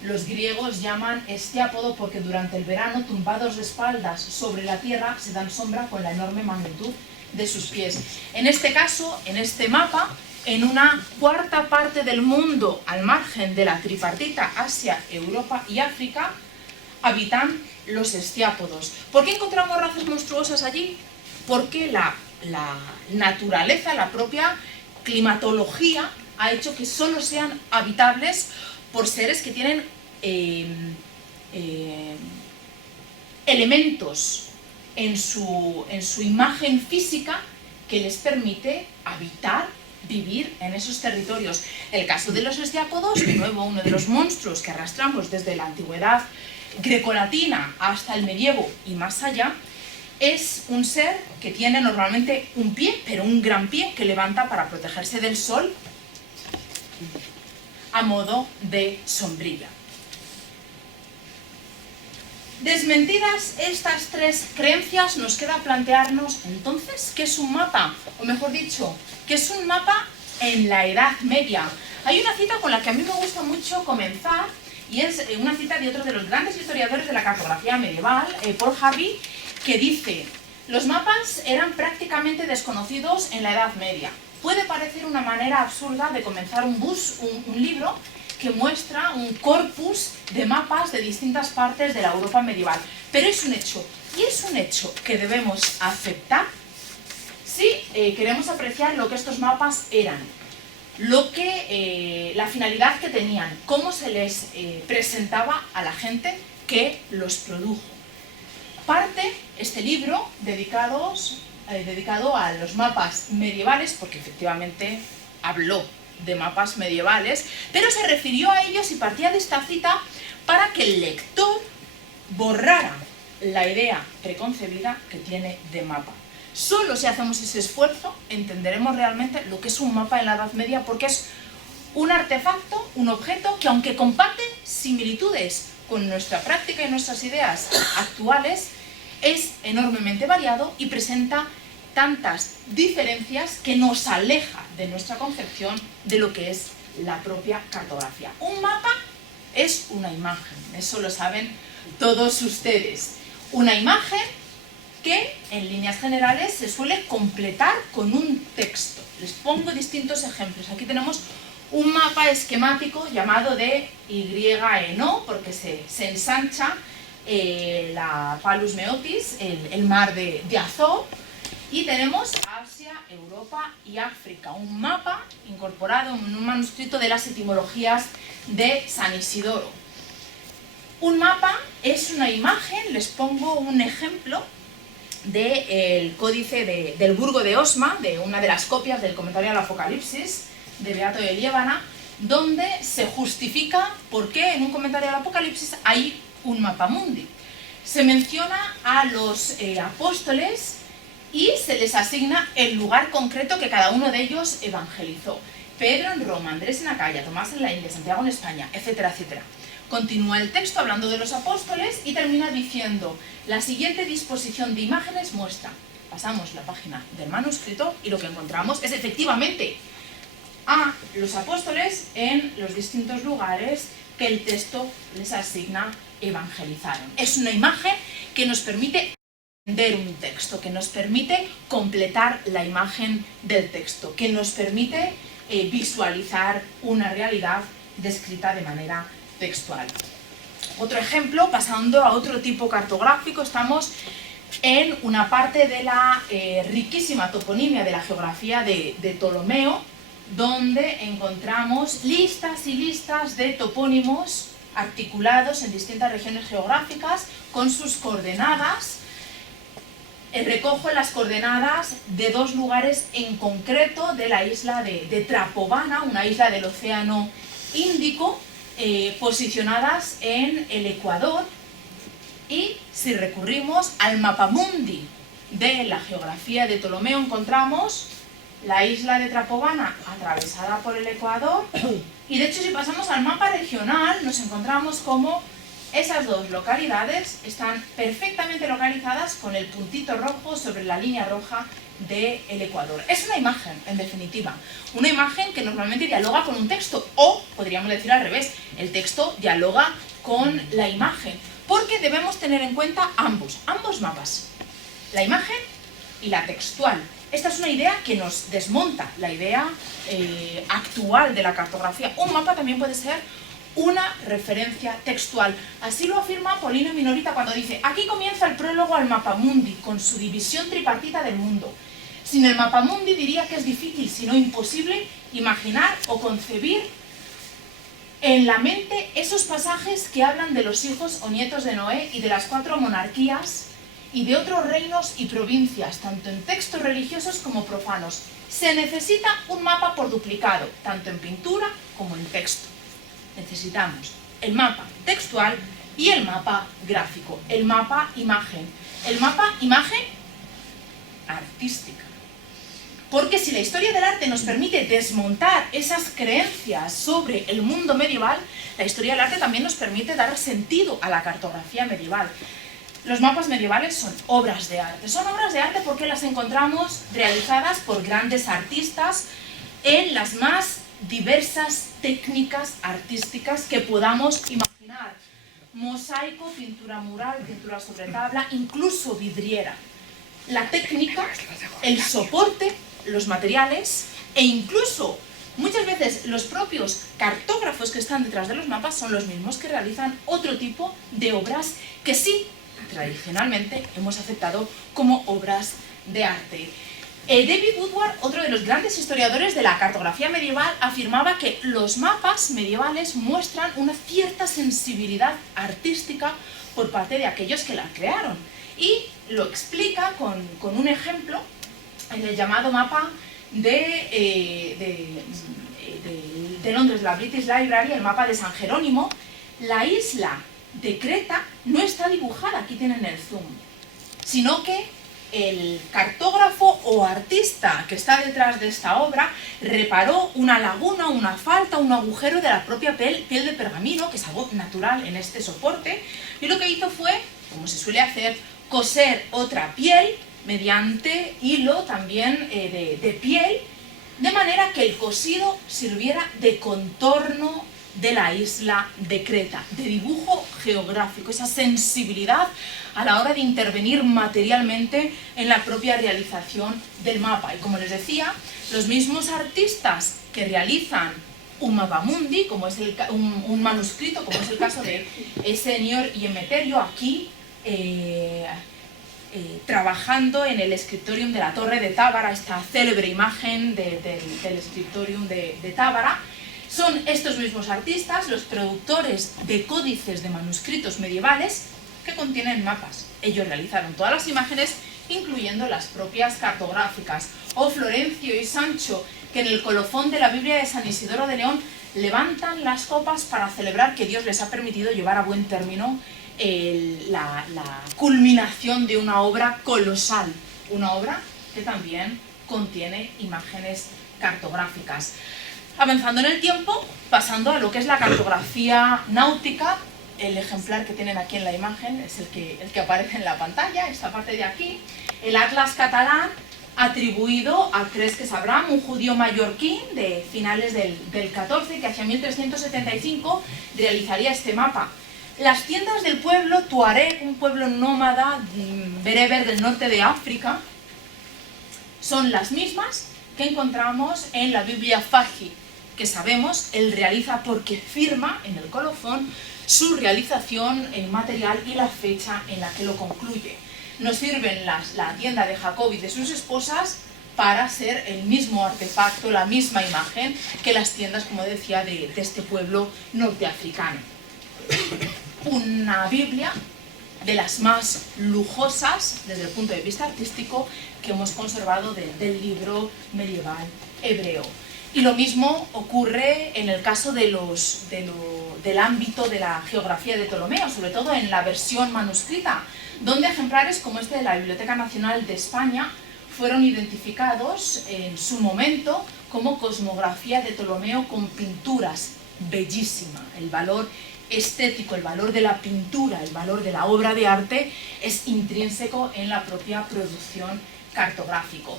Los griegos llaman estiápodo porque durante el verano, tumbados de espaldas sobre la tierra, se dan sombra con la enorme magnitud de sus pies. En este caso, en este mapa, en una cuarta parte del mundo, al margen de la tripartita Asia, Europa y África, habitan los estiápodos. ¿Por qué encontramos razas monstruosas allí? Porque la naturaleza, la propia climatología, ha hecho que solo sean habitables por seres que tienen elementos en su imagen física que les permite habitar, vivir en esos territorios. El caso de los estiápodos, de nuevo uno de los monstruos que arrastramos desde la antigüedad grecolatina hasta el medievo y más allá, es un ser que tiene normalmente un pie, pero un gran pie que levanta para protegerse del sol a modo de sombrilla. Desmentidas estas tres creencias, nos queda plantearnos entonces qué es un mapa, o mejor dicho, qué es un mapa en la Edad Media. Hay una cita con la que a mí me gusta mucho comenzar, y es una cita de otro de los grandes historiadores de la cartografía medieval, Paul Harvey, que dice: los mapas eran prácticamente desconocidos en la Edad Media. Puede parecer una manera absurda de comenzar un libro que muestra un corpus de mapas de distintas partes de la Europa medieval. Pero es un hecho, y es un hecho que debemos aceptar si queremos apreciar lo que estos mapas eran, la finalidad que tenían, cómo se les presentaba a la gente que los produjo. Parte este libro dedicado a los mapas medievales, porque efectivamente habló de mapas medievales, pero se refirió a ellos y partía de esta cita para que el lector borrara la idea preconcebida que tiene de mapa. Solo si hacemos ese esfuerzo entenderemos realmente lo que es un mapa en la Edad Media, porque es un artefacto, un objeto que, aunque comparte similitudes con nuestra práctica y nuestras ideas actuales, es enormemente variado y presenta tantas diferencias que nos aleja de nuestra concepción de lo que es la propia cartografía. Un mapa es una imagen, eso lo saben todos ustedes. Una imagen que en líneas generales se suele completar con un texto. Les pongo distintos ejemplos. Aquí tenemos un mapa esquemático llamado de YNO, porque se ensancha la Palus Meotis, el mar de Azov, y tenemos Asia, Europa y África, un mapa incorporado en un manuscrito de las etimologías de San Isidoro. Un mapa es una imagen, les pongo un ejemplo del códice del Burgo de Osma, de una de las copias del comentario al Apocalipsis de Beato de Liébana, donde se justifica por qué en un comentario al Apocalipsis hay un mapa mundi. Se menciona a los apóstoles y se les asigna el lugar concreto que cada uno de ellos evangelizó. Pedro en Roma, Andrés en Acaya, Tomás en la India, Santiago en España, etcétera, etcétera. Continúa el texto hablando de los apóstoles y termina diciendo: la siguiente disposición de imágenes muestra. Pasamos la página del manuscrito y lo que encontramos es efectivamente a los apóstoles en los distintos lugares que el texto les asigna evangelizaron. Es una imagen que nos permite entender un texto, que nos permite completar la imagen del texto, que nos permite visualizar una realidad descrita de manera textual. Otro ejemplo, pasando a otro tipo cartográfico, estamos en una parte de la riquísima toponimia de la geografía de Ptolomeo, donde encontramos listas y listas de topónimos articulados en distintas regiones geográficas con sus coordenadas. Recojo las coordenadas de dos lugares en concreto de la isla de Trapovana, una isla del Océano Índico, posicionadas en el Ecuador Y si recurrimos al mapamundi de la geografía de Ptolomeo, encontramos la isla de Trapobana atravesada por el Ecuador, y de hecho si pasamos al mapa regional nos encontramos como esas dos localidades están perfectamente localizadas con el puntito rojo sobre la línea roja del Ecuador. Es una imagen, en definitiva, una imagen que normalmente dialoga con un texto, o podríamos decir al revés, el texto dialoga con la imagen, porque debemos tener en cuenta ambos mapas, la imagen y la textual. Esta es una idea que nos desmonta la idea actual de la cartografía. Un mapa también puede ser una referencia textual. Así lo afirma Polino Minorita cuando dice: aquí comienza el prólogo al mapamundi, con su división tripartita del mundo. Sin el mapamundi diría que es difícil, si no imposible, imaginar o concebir en la mente esos pasajes que hablan de los hijos o nietos de Noé y de las 4 monarquías y de otros reinos y provincias, tanto en textos religiosos como profanos. Se necesita un mapa por duplicado, tanto en pintura como en texto. Necesitamos el mapa textual y el mapa gráfico, el mapa imagen. El mapa imagen artística. Porque si la historia del arte nos permite desmontar esas creencias sobre el mundo medieval, la historia del arte también nos permite dar sentido a la cartografía medieval. Los mapas medievales son obras de arte. Son obras de arte porque las encontramos realizadas por grandes artistas en las más diversas técnicas artísticas que podamos imaginar. Mosaico, pintura mural, pintura sobre tabla, incluso vidriera. La técnica, el soporte, los materiales e incluso muchas veces los propios cartógrafos que están detrás de los mapas son los mismos que realizan otro tipo de obras que sí, tradicionalmente hemos aceptado como obras de arte. David Woodward, otro de los grandes historiadores de la cartografía medieval, afirmaba que los mapas medievales muestran una cierta sensibilidad artística por parte de aquellos que la crearon. Y lo explica con un ejemplo en el llamado mapa de Londres, la British Library, el mapa de San Jerónimo. La isla de Creta no está dibujada, aquí tienen el zoom, sino que el cartógrafo o artista que está detrás de esta obra reparó una laguna, una falta, un agujero de la propia piel de pergamino, que es algo natural en este soporte, y lo que hizo fue, como se suele hacer, coser otra piel mediante hilo también de piel, de manera que el cosido sirviera de contorno de la isla de Creta, de dibujo geográfico, esa sensibilidad a la hora de intervenir materialmente en la propia realización del mapa. Y como les decía, los mismos artistas que realizan un mapamundi, como es un manuscrito, como es el caso de Senior y Emeterio, aquí trabajando en el Scriptorium de la Torre de Tábara, esta célebre imagen del Scriptorium de Tábara. Son estos mismos artistas los productores de códices de manuscritos medievales que contienen mapas. Ellos realizaron todas las imágenes, incluyendo las propias cartográficas. O Florencio y Sancho, que en el colofón de la Biblia de San Isidoro de León levantan las copas para celebrar que Dios les ha permitido llevar a buen término la culminación de una obra colosal, una obra que también contiene imágenes cartográficas. Avanzando en el tiempo, pasando a lo que es la cartografía náutica, el ejemplar que tienen aquí en la imagen es el que aparece en la pantalla, esta parte de aquí, el Atlas catalán, atribuido a Cresques Abraham, un judío mallorquín de finales del 14, que hacia 1375 realizaría este mapa. Las tiendas del pueblo Tuareg, un pueblo nómada bereber del norte de África, son las mismas que encontramos en la Biblia Fagi, que sabemos él realiza porque firma en el colofón su realización en material y la fecha en la que lo concluye. Nos sirven la tienda de Jacob y de sus esposas para ser el mismo artefacto, la misma imagen que las tiendas, como decía, de este pueblo norteafricano. Una Biblia de las más lujosas desde el punto de vista artístico que hemos conservado del libro medieval hebreo. Y lo mismo ocurre en el caso de del ámbito de la geografía de Ptolomeo, sobre todo en la versión manuscrita, donde ejemplares como este de la Biblioteca Nacional de España fueron identificados en su momento como cosmografía de Ptolomeo con pinturas. Bellísima. El valor estético, el valor de la pintura, el valor de la obra de arte es intrínseco en la propia producción cartográfica.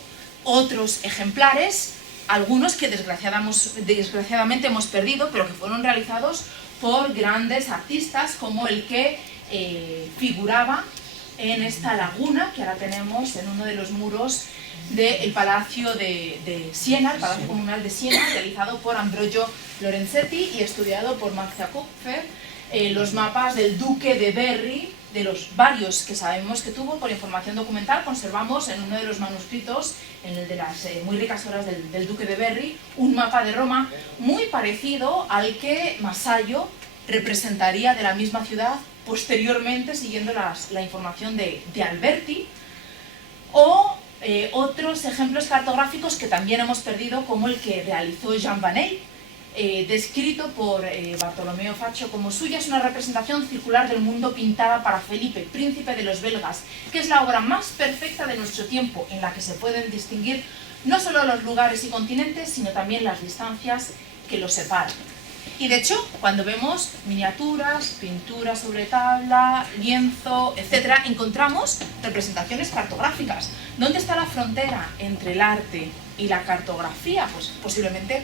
Otros ejemplares, algunos que desgraciadamente hemos perdido, pero que fueron realizados por grandes artistas, como el que figuraba en esta laguna que ahora tenemos en uno de los muros del Palacio de Siena, el Palacio Comunal de Siena, realizado por Ambrogio Lorenzetti y estudiado por Marcia Kupfer, los mapas del Duque de Berry, de los varios que sabemos que tuvo. Por información documental conservamos en uno de los manuscritos, en el de las muy ricas obras del Duque de Berry, un mapa de Roma muy parecido al que Masayo representaría de la misma ciudad posteriormente, siguiendo la información de Alberti, o otros ejemplos cartográficos que también hemos perdido, como el que realizó Jean Van Eyck, descrito por Bartolomeo Faccio como suya. Es una representación circular del mundo pintada para Felipe, príncipe de los belgas, que es la obra más perfecta de nuestro tiempo, en la que se pueden distinguir no solo los lugares y continentes, sino también las distancias que los separan. Y de hecho, cuando vemos miniaturas, pinturas sobre tabla, lienzo, etc., encontramos representaciones cartográficas. ¿Dónde está la frontera entre el arte y la cartografía? Pues posiblemente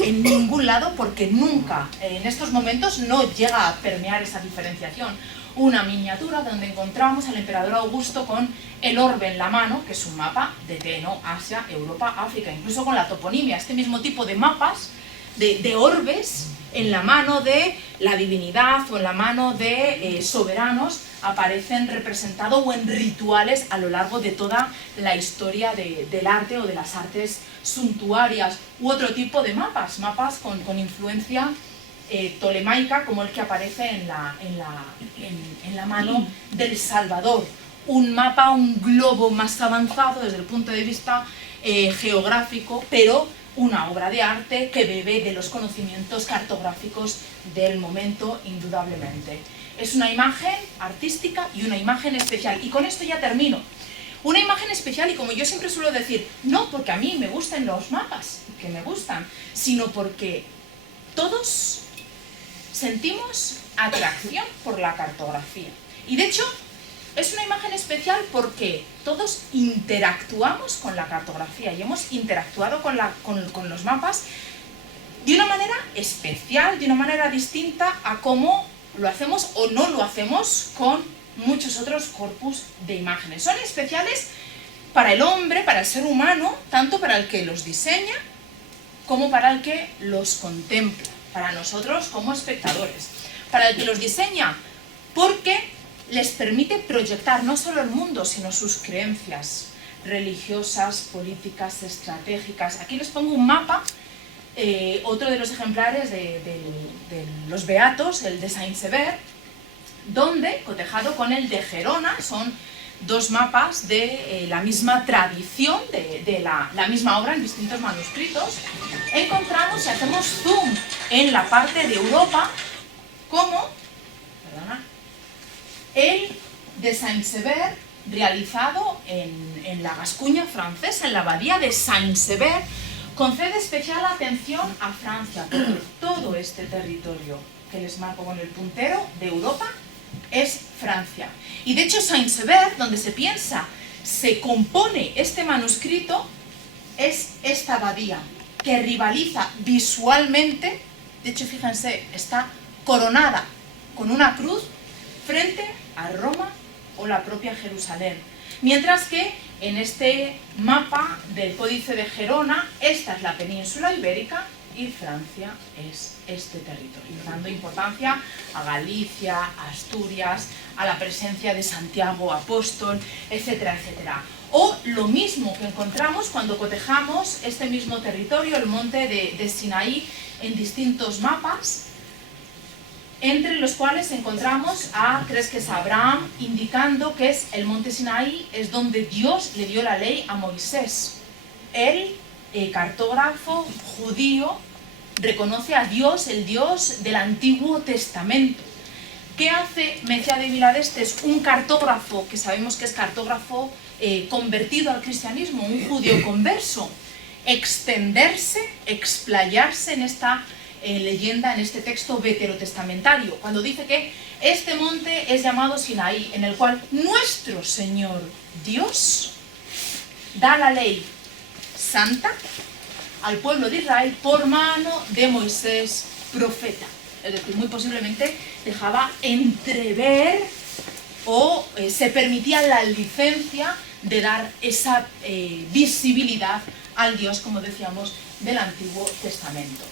en ningún lado, porque nunca en estos momentos no llega a permear esa diferenciación. Una miniatura donde encontramos al emperador Augusto con el orbe en la mano, que es un mapa de Teno, Asia, Europa, África, incluso con la toponimia, este mismo tipo de mapas de orbes en la mano de la divinidad o en la mano de soberanos aparecen representados o en rituales a lo largo de toda la historia del arte o de las artes suntuarias, u otro tipo de mapas con influencia tolemaica, como el que aparece en la mano del Salvador. Un mapa, un globo más avanzado desde el punto de vista geográfico, pero una obra de arte que bebe de los conocimientos cartográficos del momento, indudablemente. Es una imagen artística y una imagen especial. Y con esto ya termino. Una imagen especial, y como yo siempre suelo decir, no porque a mí me gusten los mapas, que me gustan, sino porque todos sentimos atracción por la cartografía. Y de hecho, es una imagen especial porque todos interactuamos con la cartografía y hemos interactuado con los mapas de una manera especial, de una manera distinta a cómo lo hacemos o no lo hacemos con muchos otros corpus de imágenes. Son especiales para el hombre, para el ser humano, tanto para el que los diseña como para el que los contempla, para nosotros como espectadores. Para el que los diseña, porque les permite proyectar no solo el mundo, sino sus creencias religiosas, políticas, estratégicas. Aquí les pongo un mapa, otro de los ejemplares de los Beatos, el de Saint-Sever, donde, cotejado con el de Gerona, son dos mapas de la misma tradición, de la misma obra en distintos manuscritos. Encontramos, si hacemos zoom en la parte de Europa, como el de Saint-Sever, realizado en la Gascuña francesa, en la abadía de Saint-Sever, concede especial atención a Francia, porque todo este territorio que les marco con el puntero de Europa es Francia. Y de hecho Saint-Sever, donde se compone este manuscrito, es esta abadía, que rivaliza visualmente. De hecho, fíjense, está coronada con una cruz frente a Roma o la propia Jerusalén. Mientras que en este mapa del Códice de Gerona, esta es la península ibérica y Francia es este territorio, dando importancia a Galicia, a Asturias, a la presencia de Santiago Apóstol, etcétera, etcétera. O lo mismo que encontramos cuando cotejamos este mismo territorio, el monte de Sinaí, en distintos mapas, entre los cuales encontramos a Cresques Abraham indicando que es el monte Sinaí, es donde Dios le dio la ley a Moisés, el cartógrafo judío reconoce a Dios, el Dios del Antiguo Testamento. ¿Qué hace Mecià de Viladestes, un cartógrafo, que sabemos que es cartógrafo convertido al cristianismo, un judío converso? Extenderse, explayarse en esta leyenda, en este texto veterotestamentario, cuando dice que este monte es llamado Sinaí, en el cual nuestro Señor Dios da la ley santa al pueblo de Israel por mano de Moisés, profeta. Es decir, muy posiblemente dejaba entrever o se permitía la licencia de dar esa visibilidad al Dios, como decíamos, del Antiguo Testamento.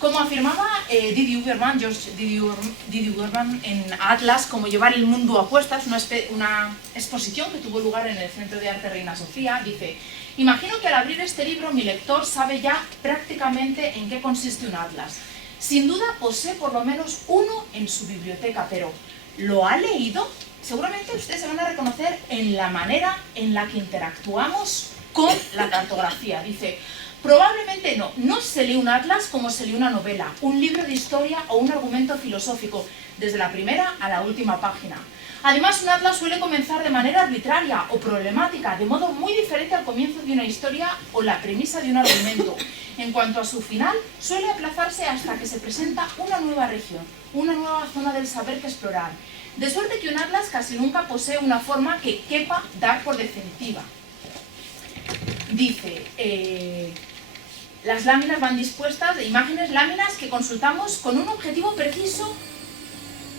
Como afirmaba George Didi Uberman en Atlas, como llevar el mundo a cuestas, una exposición que tuvo lugar en el Centro de Arte Reina Sofía, dice: imagino que al abrir este libro mi lector sabe ya prácticamente en qué consiste un atlas. Sin duda posee por lo menos uno en su biblioteca, pero ¿lo ha leído? Seguramente ustedes se van a reconocer en la manera en la que interactuamos con la cartografía. Dice: probablemente no se lee un atlas como se lee una novela, un libro de historia o un argumento filosófico, desde la primera a la última página. Además, un atlas suele comenzar de manera arbitraria o problemática, de modo muy diferente al comienzo de una historia o la premisa de un argumento. En cuanto a su final, suele aplazarse hasta que se presenta una nueva región, una nueva zona del saber que explorar. De suerte que un atlas casi nunca posee una forma que quepa dar por definitiva. Dice, las láminas van dispuestas de imágenes, láminas que consultamos con un objetivo preciso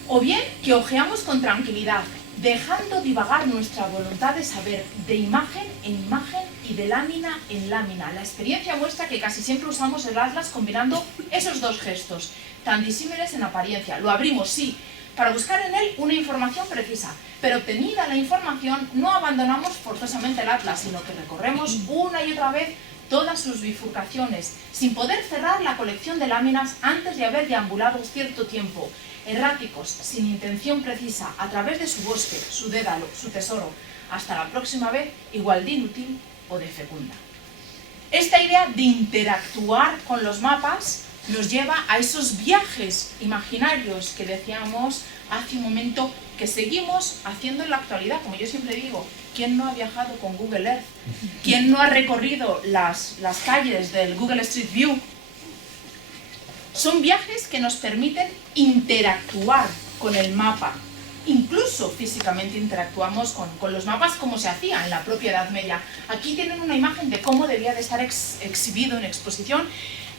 o bien que hojeamos con tranquilidad, dejando divagar nuestra voluntad de saber de imagen en imagen y de lámina en lámina. La experiencia muestra que casi siempre usamos el atlas combinando esos dos gestos, tan disímiles en apariencia. Lo abrimos, sí, para buscar en él una información precisa, pero obtenida la información no abandonamos forzosamente el atlas, sino que recorremos una y otra vez todas sus bifurcaciones, sin poder cerrar la colección de láminas antes de haber deambulado cierto tiempo, erráticos, sin intención precisa, a través de su bosque, su dédalo, su tesoro, hasta la próxima vez igual de inútil o de fecunda. Esta idea de interactuar con los mapas nos lleva a esos viajes imaginarios que decíamos hace un momento, que seguimos haciendo en la actualidad. Como yo siempre digo, ¿quién no ha viajado con Google Earth? ¿Quién no ha recorrido las calles del Google Street View? Son viajes que nos permiten interactuar con el mapa. Incluso físicamente interactuamos con los mapas como se hacía en la propia Edad Media. Aquí tienen una imagen de cómo debía de estar exhibido en exposición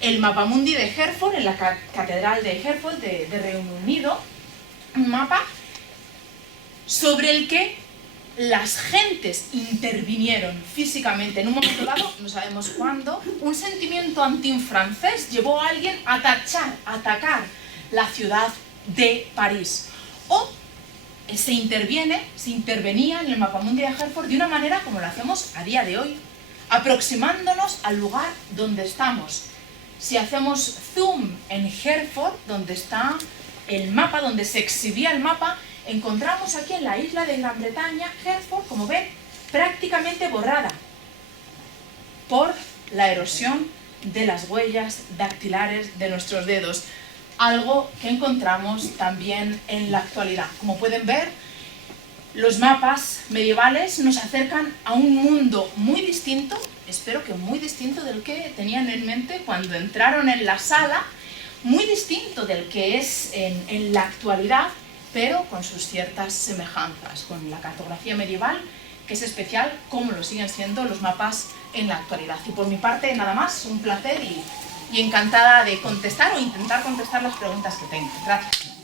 el mapamundi de Hereford, en la catedral de Hereford de Reino Unido. Un mapa sobre el que las gentes intervinieron físicamente en un momento dado, no sabemos cuándo. Un sentimiento anti-francés llevó a alguien a atacar la ciudad de París. O se intervenía en el mapamundi de Hereford de una manera como lo hacemos a día de hoy, aproximándonos al lugar donde estamos. Si hacemos zoom en Hereford, donde está el mapa, donde se exhibía el mapa, encontramos aquí en la isla de Gran Bretaña, Hereford, como ven, prácticamente borrada por la erosión de las huellas dactilares de nuestros dedos. Algo que encontramos también en la actualidad. Como pueden ver, los mapas medievales nos acercan a un mundo muy distinto, espero que muy distinto del que tenían en mente cuando entraron en la sala, muy distinto del que es en la actualidad, pero con sus ciertas semejanzas con la cartografía medieval, que es especial, como lo siguen siendo los mapas en la actualidad. Y por mi parte, nada más, un placer y encantada de contestar o intentar contestar las preguntas que tengan. Gracias.